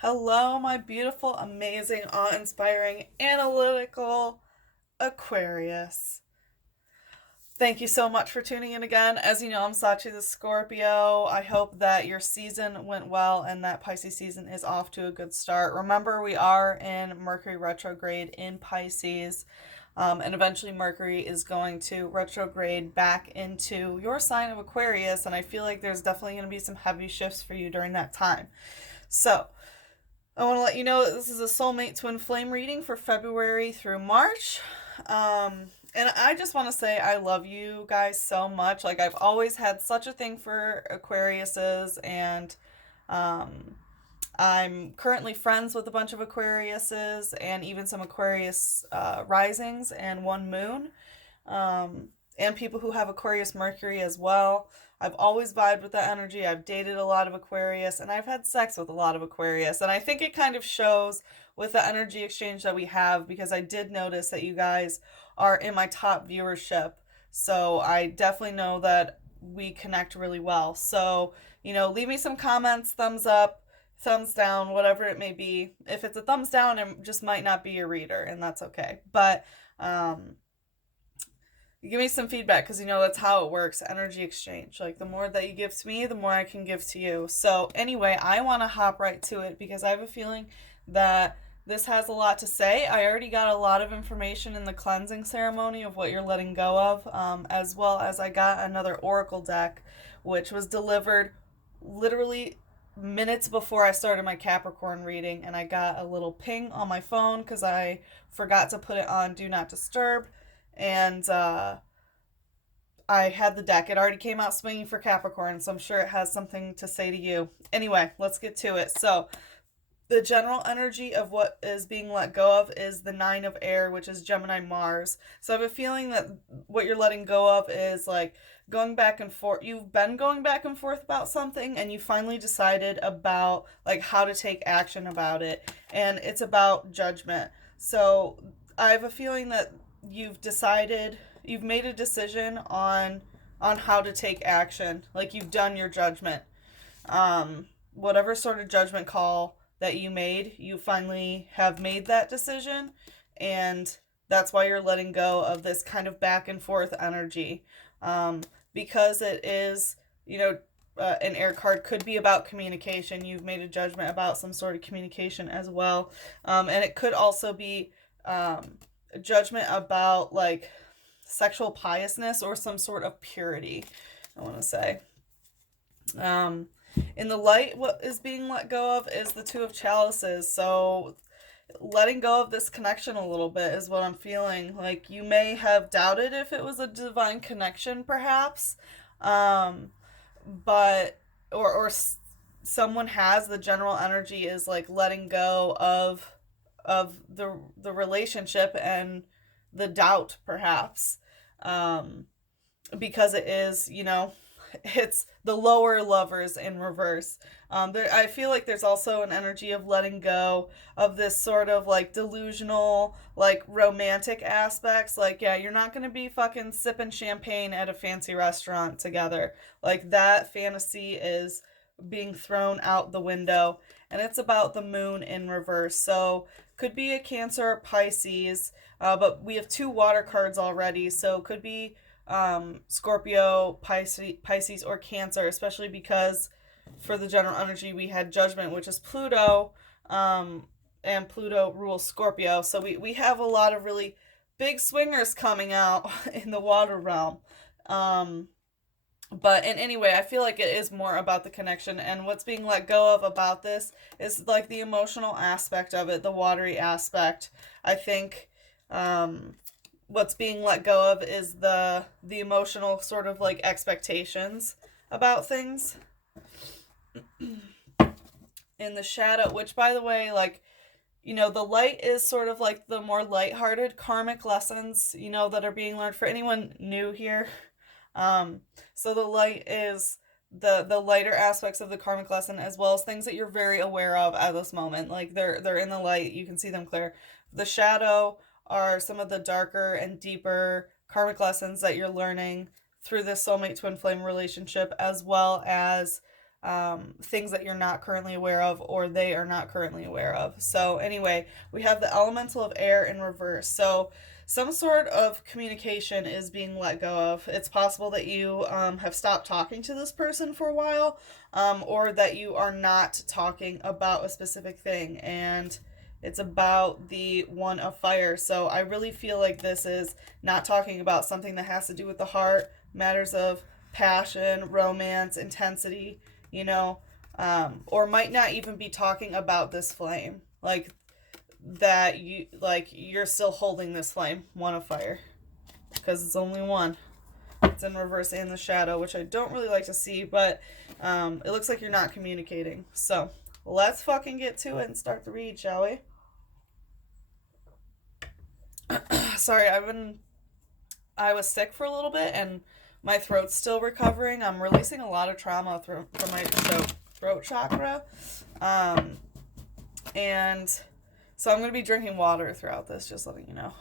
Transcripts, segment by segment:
Hello, my beautiful, amazing, awe-inspiring, analytical Aquarius. Thank you so much for tuning in again. As you know, I'm Sachi the Scorpio. I hope that your season went well and that Pisces season is off to a good start. Remember, we are in Mercury retrograde in Pisces, and eventually Mercury is going to retrograde back into your sign of Aquarius, and I feel like there's definitely going to be some heavy shifts for you during that time. So, I want to let you know that this is a soulmate twin flame reading for February through March. And I just want to say I love you guys so much. Like, I've always had such a thing for Aquariuses, and um, I'm currently friends with a bunch of Aquariuses and even some Aquarius risings and one moon, um, and people who have Aquarius Mercury as well. I've always vibed with that energy. I've dated a lot of Aquarius and I've had sex with a lot of Aquarius. And I think it kind of shows with the energy exchange that we have because I did notice that you guys are in my top viewership. So I definitely know that we connect really well. So, leave me some comments, thumbs up, thumbs down, whatever it may be. If it's a thumbs down, it just might not be your reader, and that's okay. But um, give me some feedback because that's how it works, energy exchange. Like, the more that you give to me, the more I can give to you. So anyway, I want to hop right to it because I have a feeling that this has a lot to say. I already got a lot of information in the cleansing ceremony of what you're letting go of, as well as I got another oracle deck which was delivered literally minutes before I started my Capricorn reading, and I got a little ping on my phone because I forgot to put it on Do Not Disturb, and I had the deck. It already came out swinging for Capricorn, so I'm sure it has something to say to you. Anyway, let's get to it. So, the general energy of what is being let go of is the Nine of Air, which is Gemini Mars. So I have a feeling that what you're letting go of is like going back and forth. You've been going back and forth about something, and you finally decided about like how to take action about it, and it's about judgment. So I have a feeling that you've made a decision on how to take action. Like, you've done your judgment. Whatever sort of judgment call that you made, you finally have made that decision, and that's why you're letting go of this kind of back and forth energy. Because it is, an air card could be about communication. You've made a judgment about some sort of communication as well. And it could also be a judgment about like sexual piousness or some sort of purity, I want to say. Um, in the light, what is being let go of is the Two of Chalices. So, letting go of this connection a little bit is what I'm feeling. Like, you may have doubted if it was a divine connection, perhaps, um, but or someone has the general energy is like letting go of the relationship and the doubt, perhaps, um, because it is, it's the lower lovers in reverse. I feel like there's also an energy of letting go of this sort of like delusional, like romantic aspects. Like, yeah, you're not gonna be fucking sipping champagne at a fancy restaurant together. Like, that fantasy is being thrown out the window, and it's about the moon in reverse. So, could be a Cancer or Pisces, but we have two water cards already, so could be Scorpio, Pisces, or Cancer, especially because for the general energy we had Judgment, which is Pluto, and Pluto rules Scorpio. So we have a lot of really big swingers coming out in the water realm. Um, but in any way, I feel like it is more about the connection, and what's being let go of about this is like the emotional aspect of it, the watery aspect. I think what's being let go of is the emotional sort of like expectations about things in the shadow, which, by the way, like, the light is sort of like the more lighthearted karmic lessons, that are being learned for anyone new here. So the light is the lighter aspects of the karmic lesson, as well as things that you're very aware of at this moment. Like, they're in the light, you can see them clear. The shadow are some of the darker and deeper karmic lessons that you're learning through this soulmate twin flame relationship, as well as things that you're not currently aware of or they are not currently aware of. So anyway, we have the elemental of air in reverse. So some sort of communication is being let go of. It's possible that you have stopped talking to this person for a while, or that you are not talking about a specific thing, and it's about the one of fire. So I really feel like this is not talking about something that has to do with the heart, matters of passion, romance, intensity, you know, or might not even be talking about this flame. Like, that you're still holding this flame, one of fire, because it's only one. It's in reverse and the shadow, which I don't really like to see, but it looks like you're not communicating. So let's fucking get to it and start the read, shall we? Sorry, I was sick for a little bit and my throat's still recovering. I'm releasing a lot of trauma from my throat chakra, and so I'm going to be drinking water throughout this, just letting you know.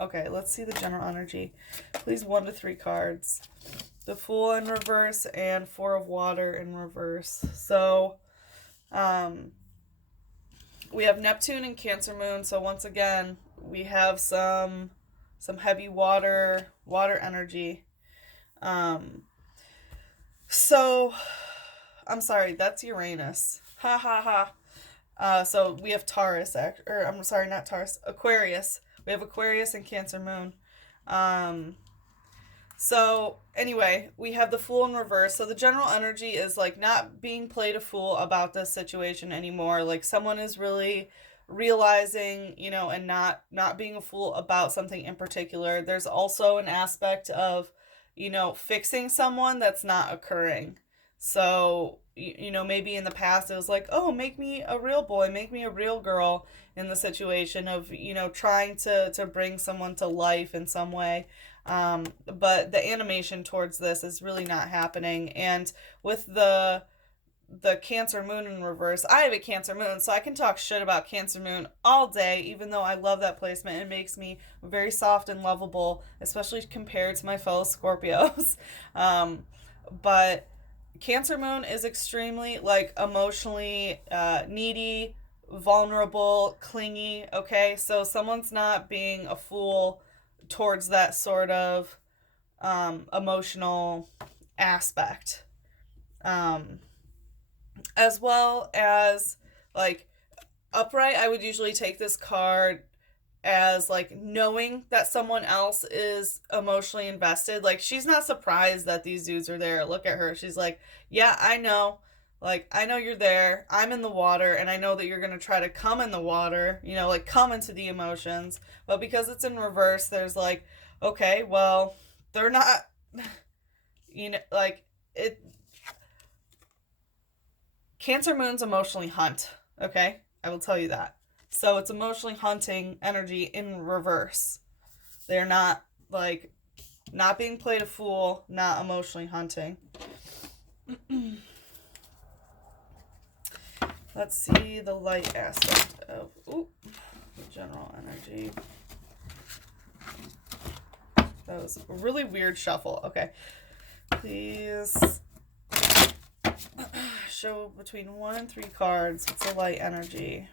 Okay, let's see the general energy. Please 1 to 3 cards. The Fool in reverse and 4 of water in reverse. So, we have Neptune and Cancer Moon. So once again, we have some heavy water energy. So, I'm sorry, that's Uranus. Ha ha ha. So we have Taurus, I'm sorry, not Taurus, Aquarius. We have Aquarius and Cancer Moon. So anyway, we have the Fool in reverse. So the general energy is like not being played a fool about this situation anymore. Like someone is really realizing, and not being a fool about something in particular. There's also an aspect of, fixing someone that's not occurring. So, maybe in the past it was like, oh, make me a real boy, make me a real girl, in the situation of, trying to bring someone to life in some way. But the animation towards this is really not happening. And with the Cancer Moon in reverse, I have a Cancer Moon, so I can talk shit about Cancer Moon all day, even though I love that placement. It makes me very soft and lovable, especially compared to my fellow Scorpios. But Cancer Moon is extremely, emotionally needy, vulnerable, clingy, okay? So someone's not being a fool towards that sort of emotional aspect. As well as, upright, I would usually take this card as, knowing that someone else is emotionally invested. She's not surprised that these dudes are there. Look at her. She's like, yeah, I know. I know you're there. I'm in the water, and I know that you're going to try to come in the water, come into the emotions. But because it's in reverse, there's okay, well, they're not, it. Cancer Moon's emotionally hunt, okay? I will tell you that. So it's emotionally hunting energy in reverse. They're not, not being played a fool, not emotionally hunting. Let's see the light aspect of, the general energy. That was a really weird shuffle. Okay. Please show between 1 and 3 cards. What's the light energy?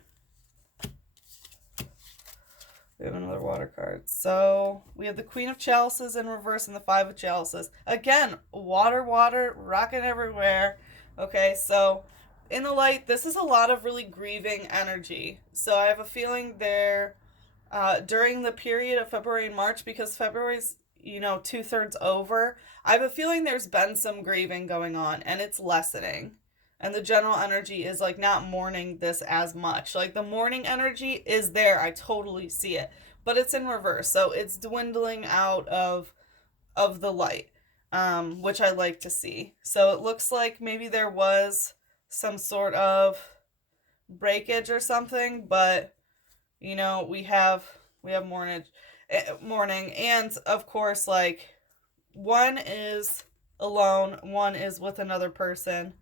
We have another water card. So we have the Queen of Chalices in reverse and the 5 of Chalices. Again, water, rocking everywhere. Okay, so in the light, this is a lot of really grieving energy. So I have a feeling there during the period of February and March, because February's 2/3 over, I have a feeling there's been some grieving going on, and it's lessening. And the general energy is not mourning this as much. The mourning energy is there. I totally see it. But it's in reverse. So it's dwindling out of the light, which I like to see. So it looks like maybe there was some sort of breakage or something, but we have mourning, and of course, one is alone, one is with another person.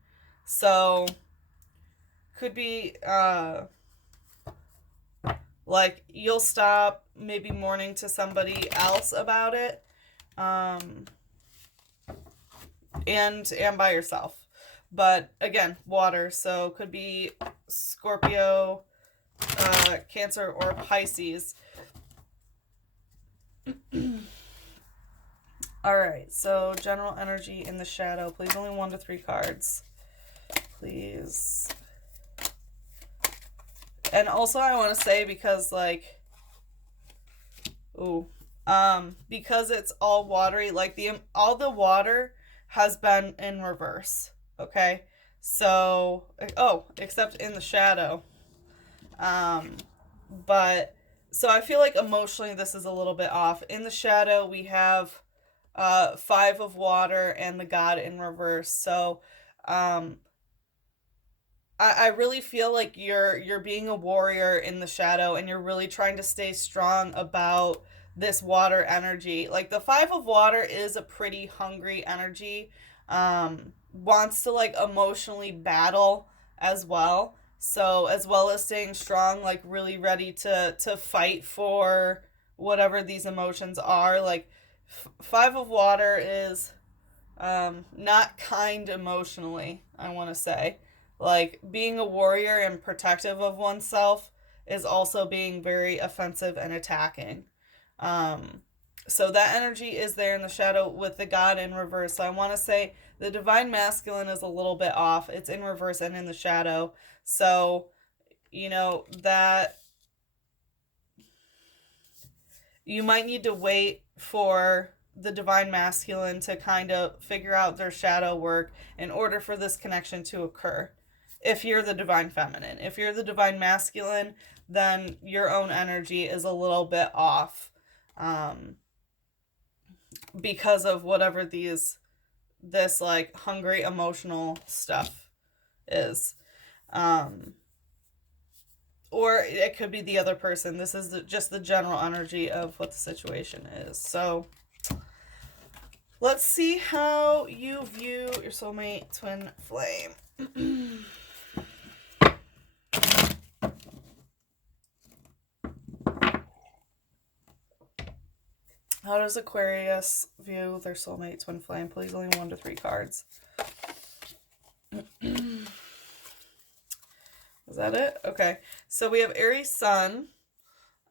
So could be you'll stop maybe mourning to somebody else about it, and by yourself. But again, water, so could be Scorpio, Cancer, or Pisces. All right, so general energy in the shadow. Please only 1 to 3 cards. Please. And also I want to say, because like, because it's all watery, like all the water has been in reverse. Okay? So, except in the shadow. But so I feel like emotionally this is a little bit off. In the shadow we have 5 of water and the God in reverse. So I really feel like you're being a warrior in the shadow, and you're really trying to stay strong about this water energy. Like the 5 of water is a pretty hungry energy. Wants to like emotionally battle as well. So as well as staying strong, like really ready to fight for whatever these emotions are. Like 5 of water is not kind emotionally, I want to say. Like being a warrior and protective of oneself is also being very offensive and attacking. Um, so that energy is there in the shadow with the God in reverse. So I want to say the divine masculine is a little bit off. It's in reverse and in the shadow. So, that you might need to wait for the divine masculine to kind of figure out their shadow work in order for this connection to occur. If you're the divine feminine, if you're the divine masculine, then your own energy is a little bit off, because of whatever this like hungry emotional stuff is. Or it could be the other person. This is just the general energy of what the situation is. So let's see how you view your soulmate twin flame. How does Aquarius view their soulmate twin flame? Please only 1 to 3 cards. Is that it? Okay. So we have Aries Sun.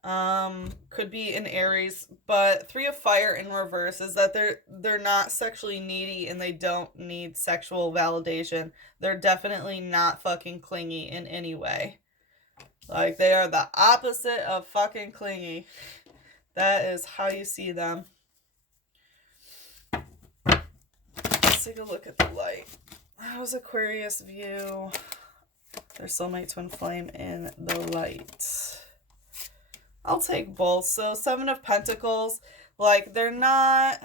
Could be in Aries, but 3 of Fire in reverse is that they're not sexually needy and they don't need sexual validation. They're definitely not fucking clingy in any way. Like they are the opposite of fucking clingy. That is how you see them. Let's take a look at the light. How does Aquarius view their soulmate twin flame in the light? I'll take both. So 7 of Pentacles, like they're not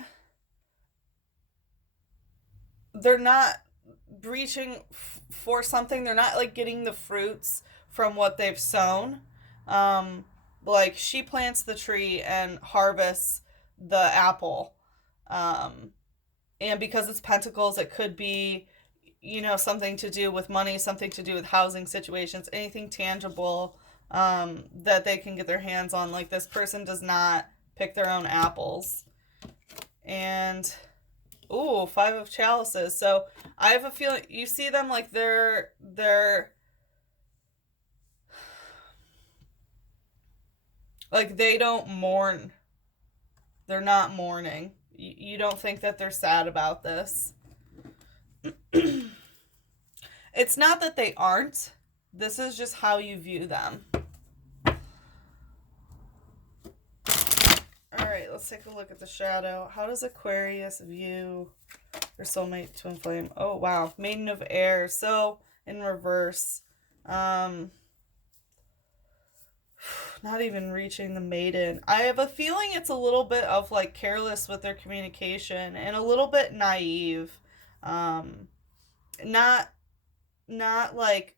reaching for something. They're not like getting the fruits from what they've sown. Like she plants the tree and harvests the apple. And because it's Pentacles, it could be, something to do with money, something to do with housing situations, anything tangible that they can get their hands on. Like this person does not pick their own apples. And 5 of Chalices. So I have a feeling you see them like they're like they don't mourn. They're not mourning. You don't think that they're sad about this. It's not that they aren't. This is just how you view them. Alright, let's take a look at the shadow. How does Aquarius view their soulmate twin flame? Oh, wow. Maiden of Air. So, in reverse. Not even reaching the maiden. I have a feeling it's a little bit of like careless with their communication and a little bit naive. Not like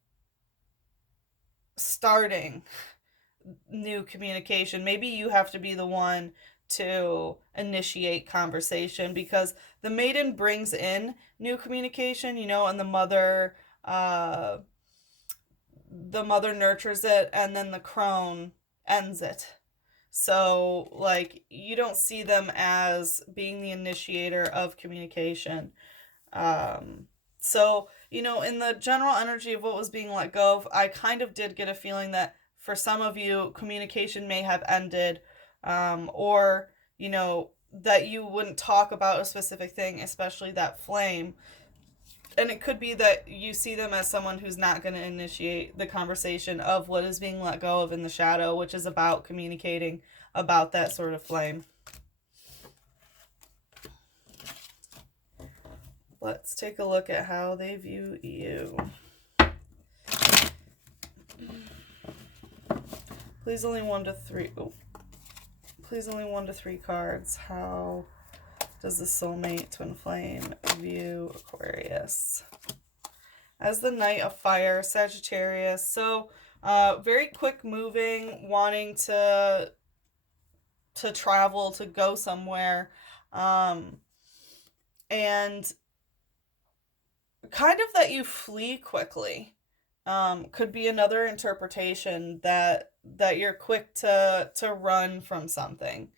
starting new communication. Maybe you have to be the one to initiate conversation, because the maiden brings in new communication, and the mother nurtures it, and then the crone ends it. So like you don't see them as being the initiator of communication. So in the general energy of what was being let go of, I kind of did get a feeling that for some of you, communication may have ended, or, that you wouldn't talk about a specific thing, especially that flame. And it could be that you see them as someone who's not going to initiate the conversation of what is being let go of in the shadow, which is about communicating about that sort of flame. Let's take a look at how they view you. Please only 1 to 3. Oh. Please only 1 to 3 cards. How does the soulmate twin flame view Aquarius? As the Knight of Fire, Sagittarius. So, very quick moving, wanting to travel, to go somewhere, and kind of that you flee quickly. Could be another interpretation that you're quick to run from something.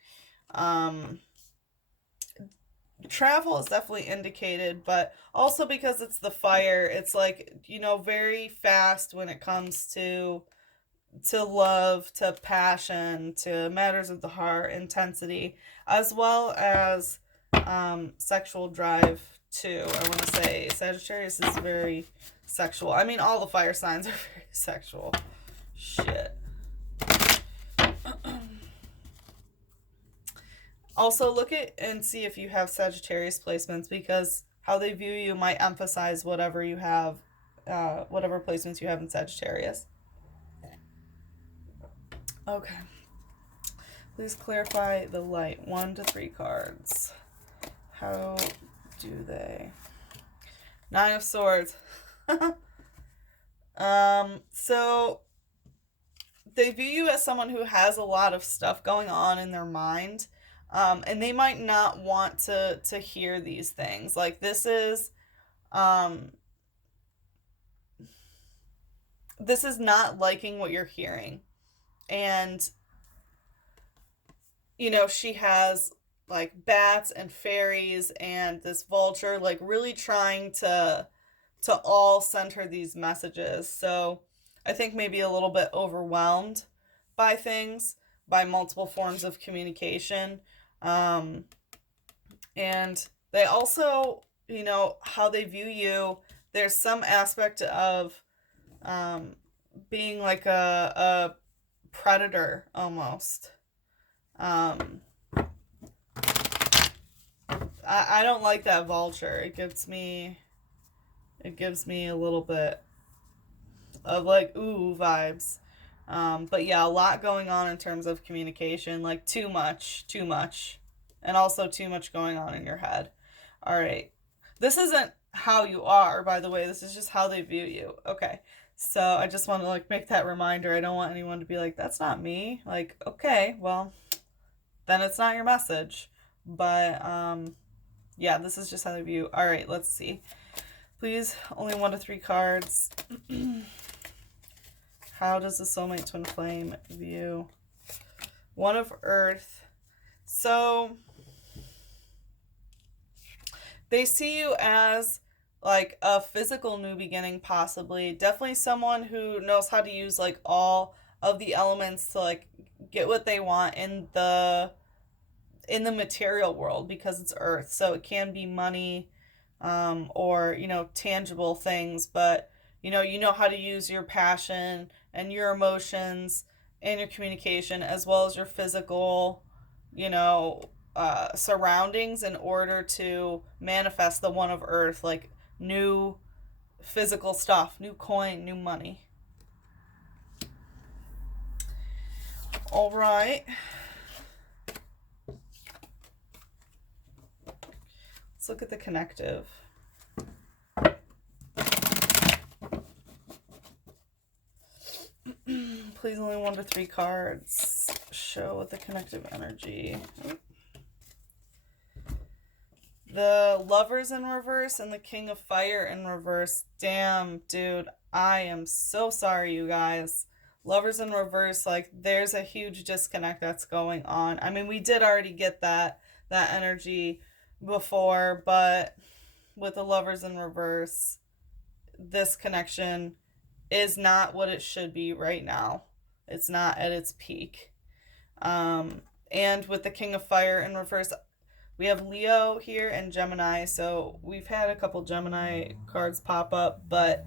Travel is definitely indicated, but also because it's the fire, it's like, very fast when it comes to love, to passion, to matters of the heart, intensity, as well as sexual drive too. I want to say Sagittarius is very sexual. I mean, all the fire signs are very sexual. Shit. Also, look at and see if you have Sagittarius placements, because how they view you might emphasize whatever you have, whatever placements you have in Sagittarius. Okay. Please clarify the light. 1 to 3 cards. How do they? 9 of Swords. So they view you as someone who has a lot of stuff going on in their mind. And they might not want to hear these things. Like, this is not liking what you're hearing. And, she has, like, bats and fairies and this vulture, like, really trying to all send her these messages. So I think maybe a little bit overwhelmed by things, by multiple forms of communication. And they also, how they view you, there's some aspect of being like a predator almost. I don't like that vulture. It gives me a little bit of like ooh vibes. But yeah, a lot going on in terms of communication, like too much, and also too much going on in your head. All right. This isn't how you are, by the way. This is just how they view you. Okay. So I just want to like make that reminder. I don't want anyone to be like, that's not me. Like, okay, well, then it's not your message. But yeah, this is just how they view. All right, let's see. Please, only 1 to 3 cards. How does the soulmate twin flame view? 1 of Earth. So they see you as like a physical new beginning, possibly. Definitely someone who knows how to use like all of the elements to like get what they want in the material world, because it's Earth. So it can be money, or tangible things, but you know how to use your passion and your emotions and your communication, as well as your physical surroundings, in order to manifest the 1 of Earth, like new physical stuff, new coin, new money. All right. Let's look at the connective. Please, only 1 to 3 cards. Show what the connective energy. The Lovers in reverse and the King of Fire in reverse. Damn, dude. I am so sorry, you guys. Lovers in reverse, like, there's a huge disconnect that's going on. I mean, we did already get that energy before, but with the Lovers in reverse, this connection is not what it should be right now. It's not at its peak. And with the King of Fire in reverse, we have Leo here and Gemini. So we've had a couple Gemini cards pop up, but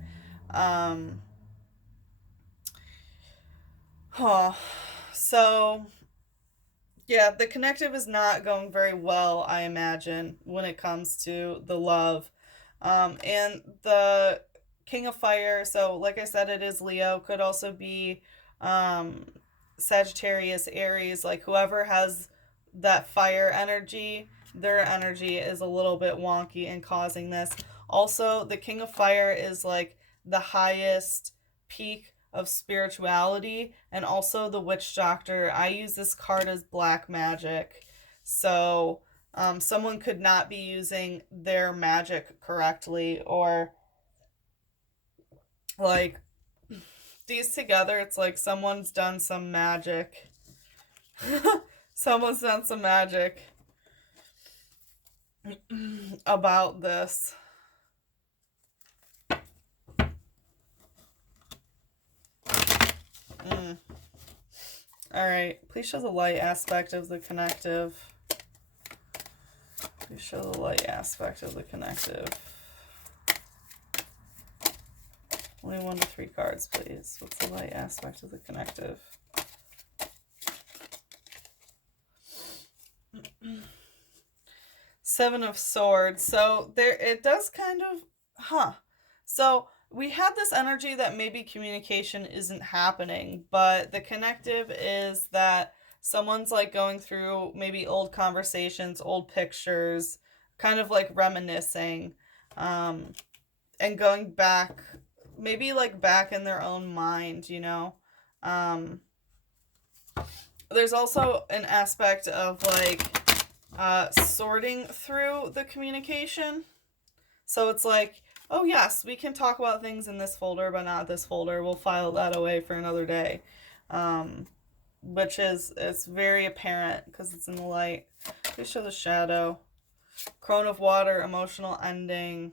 so yeah, the connective is not going very well, I imagine, when it comes to the love. And the King of Fire, so like I said, it is Leo, could also be Sagittarius, Aries, like whoever has that fire energy, their energy is a little bit wonky and causing this. Also, the King of Fire is like the highest peak of spirituality, and also the Witch Doctor. I use this card as black magic. So someone could not be using their magic correctly, or like these together, it's like someone's done some magic. Someone's done some magic about this. Alright, please show the light aspect of the connective. Please show the light aspect of the connective. Only 1 to 3 cards, please. What's the light aspect of the connective? Seven of Swords. So there, it does kind of, So we had this energy that maybe communication isn't happening, but the connective is that someone's like going through maybe old conversations, old pictures, kind of like reminiscing, and going back, maybe like back in their own mind, you know. There's also an aspect of like sorting through the communication. So it's like, oh yes, we can talk about things in this folder, but not this folder. We'll file that away for another day. Which is, it's very apparent because it's in the light. Please show the shadow. Crone of Water, emotional ending.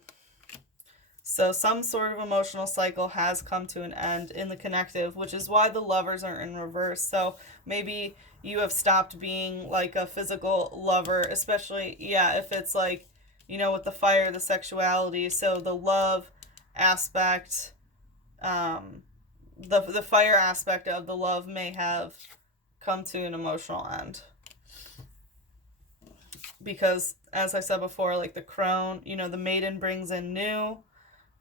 So some sort of emotional cycle has come to an end in the connective, which is why the Lovers are in reverse. So maybe you have stopped being like a physical lover, especially, yeah, if it's like, you know, with the fire, the sexuality. So the love aspect, the fire aspect of the love may have come to an emotional end. Because, as I said before, like the crone, you know, the maiden brings in new,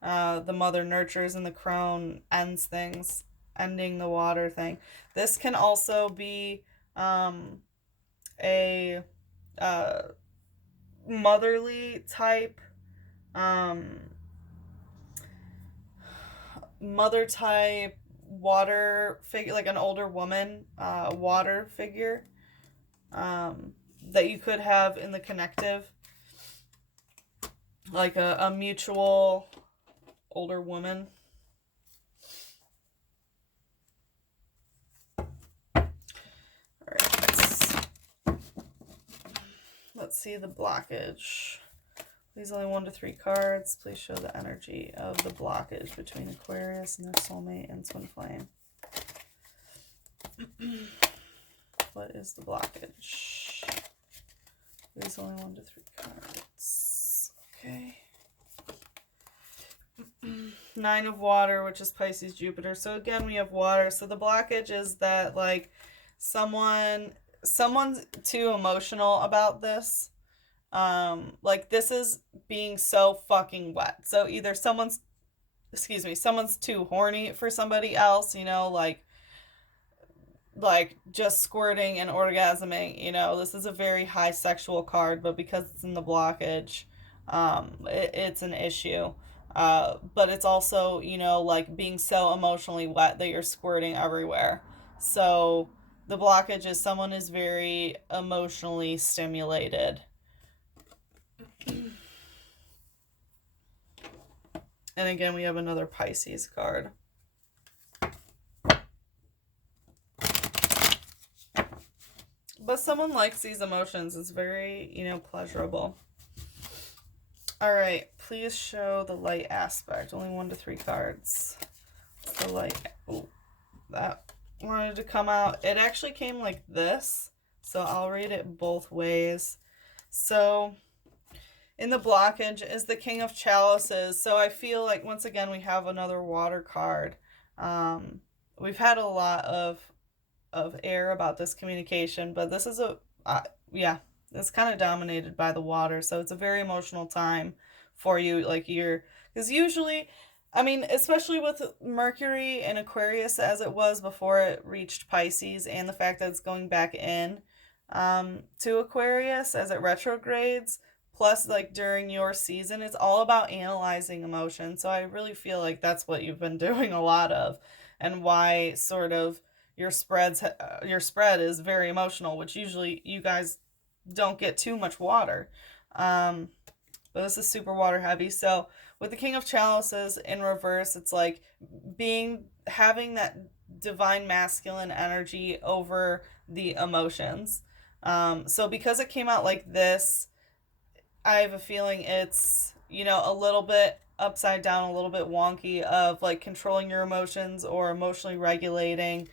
the mother nurtures, and the crone ends things, ending the water thing. This can also be a motherly type, mother type water figure, like an older woman, water figure, that you could have in the connective, like a mutual older woman. Alright, let's see the blockage. Please, only 1 to 3 cards. Please show the energy of the blockage between Aquarius and their soulmate and twin flame. What is the blockage? Please, only 1 to 3 cards. Okay. 9 of Water, which is Pisces, Jupiter. So again, we have water. So the blockage is that like someone's too emotional about this. Like this is being so fucking wet. So either someone's too horny for somebody else, you know, like just squirting and orgasming, you know. This is a very high sexual card, but because it's in the blockage, it's an issue. But it's also, you know, like being so emotionally wet that you're squirting everywhere. So the blockage is someone is very emotionally stimulated. And again, we have another Pisces card. But someone likes these emotions. It's very, you know, pleasurable. All right, please show the light aspect. Only 1 to 3 cards. What's the light? Oh, that wanted to come out. It actually came like this, so I'll read it both ways. So in the blockage is the King of Chalices. So I feel like once again we have another water card. We've had a lot of air about this communication, but this is yeah, it's kind of dominated by the water, so it's a very emotional time for you. Like because usually, I mean, especially with Mercury and Aquarius as it was before it reached Pisces, and the fact that it's going back in to Aquarius as it retrogrades, plus like during your season, it's all about analyzing emotion. So I really feel like that's what you've been doing a lot of, and why sort of your spread is very emotional, which usually you guys don't get too much water. But this is super water heavy. So with the King of Chalices in reverse, it's like having that divine masculine energy over the emotions. So because it came out like this, I have a feeling it's, a little bit upside down, a little bit wonky of like controlling your emotions or emotionally regulating.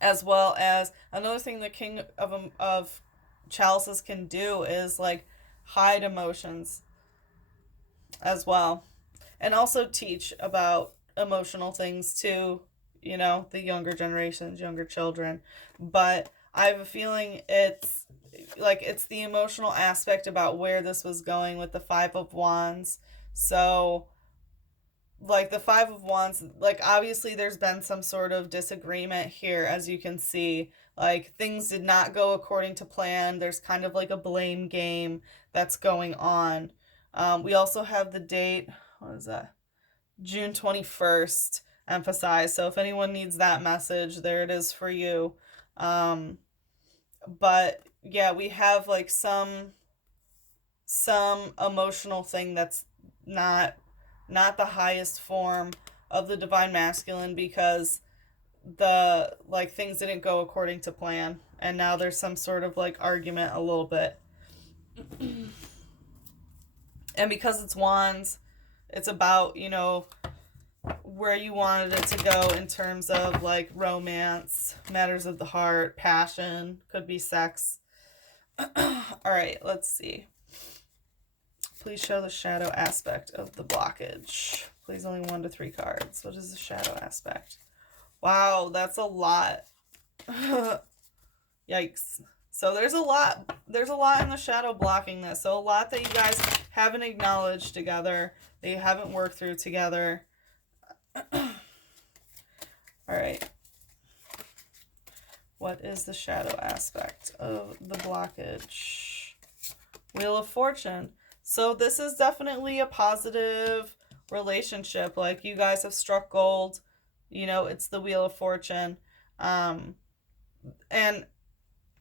As well as another thing the King of Chalices can do is like hide emotions as well, and also teach about emotional things to the younger generations, younger children. But I have a feeling it's the emotional aspect about where this was going with the Five of Wands. So like the Five of Wands, like obviously there's been some sort of disagreement here, as you can see. Like things did not go according to plan. There's kind of like a blame game that's going on. We also have the date, what is that? June 21st emphasized. So if anyone needs that message, there it is for you. But yeah, we have like some emotional thing that's not the highest form of the divine masculine, because the like things didn't go according to plan, and now there's some sort of like argument a little bit. And because it's wands, it's about where you wanted it to go in terms of like romance, matters of the heart, passion, could be sex. All right, let's see. Please show the shadow aspect of the blockage. Please, only 1 to 3 cards. What is the shadow aspect? Wow, that's a lot. Yikes. So there's a lot in the shadow blocking this. So a lot that you guys haven't acknowledged together, that you haven't worked through together. All right. What is the shadow aspect of the blockage? Wheel of Fortune. So this is definitely a positive relationship. Like you guys have struck gold. It's the Wheel of Fortune. And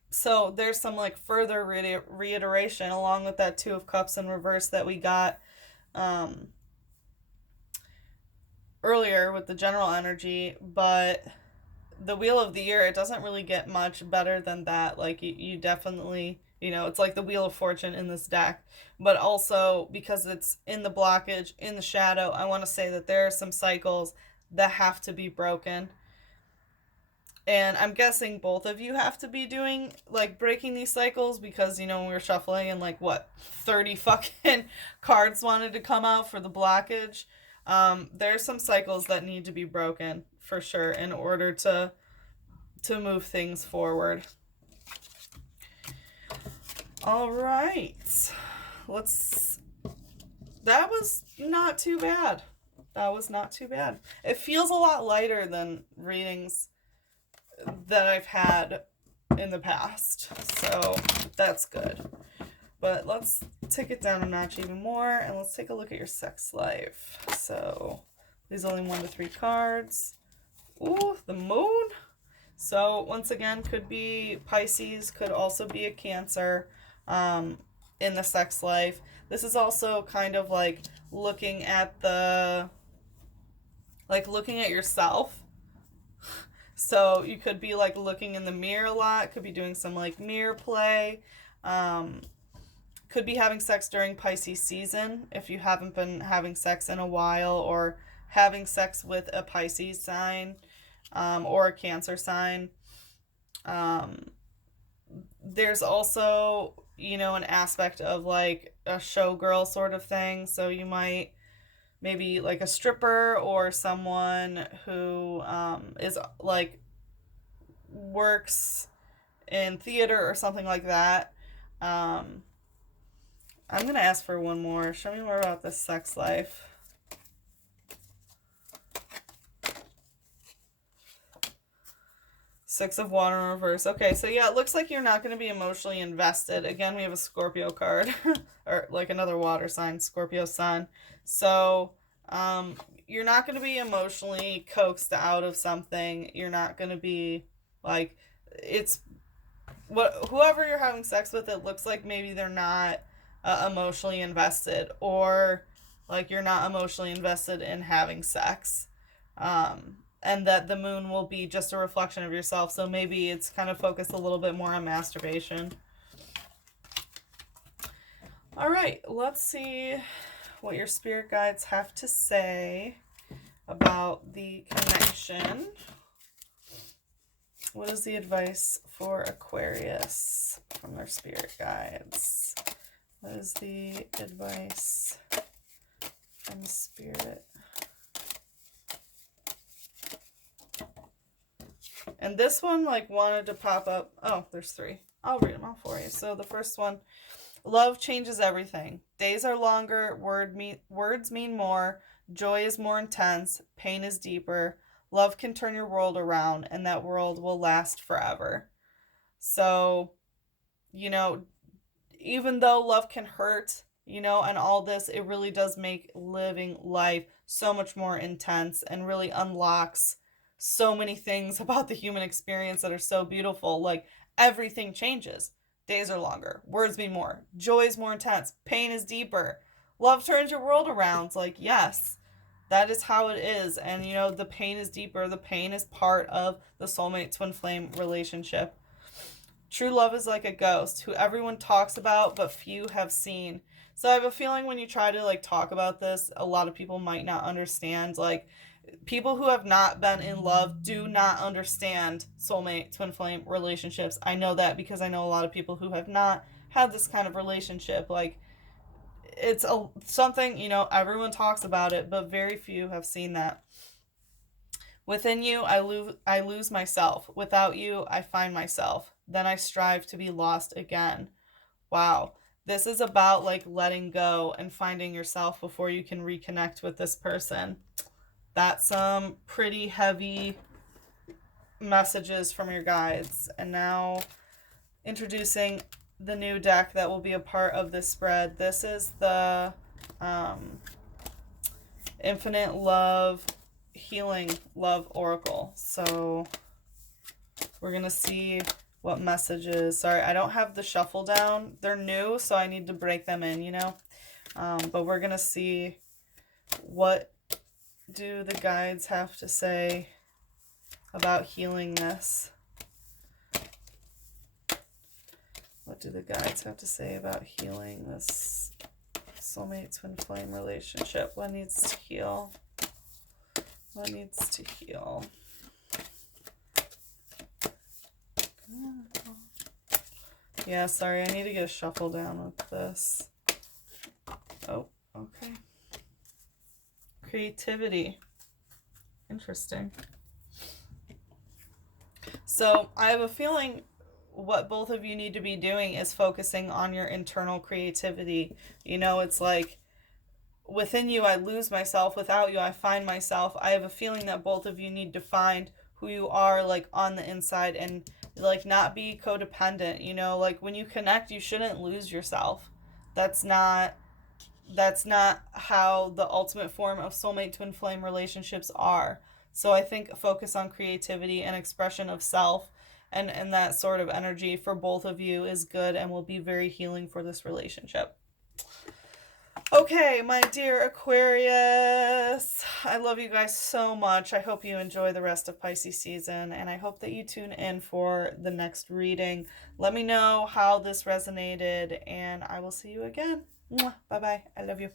so there's some like further reiteration along with that Two of Cups in reverse that we got earlier with the general energy. But the Wheel of the Year, it doesn't really get much better than that. Like you definitely, it's like the Wheel of Fortune in this deck. But also because it's in the blockage, in the shadow, I want to say that there are some cycles that have to be broken. And I'm guessing both of you have to be doing, like, breaking these cycles, because, when we were shuffling and, like, 30 fucking cards wanted to come out for the blockage. There's some cycles that need to be broken, for sure, in order to move things forward. All right. That was not too bad. It feels a lot lighter than readings that I've had in the past, so that's good. But let's take it down a notch even more, and let's take a look at your sex life. So these only 1 to 3 cards. Ooh, the moon. So once again, could be Pisces, could also be a Cancer in the sex life. This is also kind of like looking at yourself. So you could be like looking in the mirror a lot, could be doing some like mirror play. Could be having sex during Pisces season if you haven't been having sex in a while, or having sex with a Pisces sign, or a Cancer sign. There's also, an aspect of like a showgirl sort of thing. So you might maybe like a stripper or someone who is like works in theater or something like that. I'm going to ask for one more. Show me more about this sex life. Six of Water in reverse. Okay, so yeah, it looks like you're not going to be emotionally invested. Again, we have a Scorpio card, or like another water sign, Scorpio sun. So, you're not going to be emotionally coaxed out of something. You're not going to be like, whoever you're having sex with, it looks like maybe they're not emotionally invested, or like you're not emotionally invested in having sex. And that the moon will be just a reflection of yourself. So maybe it's kind of focused a little bit more on masturbation. All right, let's see what your spirit guides have to say about the connection. What is the advice for Aquarius from their spirit guides? What is the advice from spirit? And this one like wanted to pop up. Oh, there's three. I'll read them all for you. So the first one, love changes everything. Days are longer, words mean more, joy is more intense, pain is deeper. Love can turn your world around, and that world will last forever. So, even though love can hurt, and all this, it really does make living life so much more intense and really unlocks so many things about the human experience that are so beautiful. Like, everything changes. Days are longer. Words mean more. Joy is more intense. Pain is deeper. Love turns your world around. Like, yes, that is how it is. And, the pain is deeper. The pain is part of the soulmate twin flame relationship. True love is like a ghost who everyone talks about, but few have seen. So I have a feeling when you try to, like, talk about this, a lot of people might not understand. Like, people who have not been in love do not understand soulmate twin flame relationships. I know that because I know a lot of people who have not had this kind of relationship. Like, it's something, everyone talks about it, but very few have seen that. Within you, I lose myself. Without you, I find myself. Then I strive to be lost again. Wow. This is about like letting go and finding yourself before you can reconnect with this person. That's some pretty heavy messages from your guides. And now introducing the new deck that will be a part of this spread. This is the Infinite Love Healing Love Oracle. So we're going to see what messages. Sorry, I don't have the shuffle down. They're new, so I need to break them in, but we're going to see what do the guides have to say about healing this. What do the guides have to say about healing this soulmate twin flame relationship? What needs to heal? What needs to heal? Yeah, sorry, I need to get a shuffle down with this. Oh, okay. Creativity. Interesting. So I have a feeling what both of you need to be doing is focusing on your internal creativity. It's like, within you, I lose myself. Without you, I find myself. I have a feeling that both of you need to find who you are, like, on the inside, and like not be codependent. Like, when you connect, you shouldn't lose yourself. That's not how the ultimate form of soulmate twin flame relationships are. So I think focus on creativity and expression of self, and that sort of energy for both of you is good and will be very healing for this relationship. Okay, my dear Aquarius, I love you guys so much. I hope you enjoy the rest of Pisces season, and I hope that you tune in for the next reading. Let me know how this resonated, and I will see you again. Bye bye. I love you.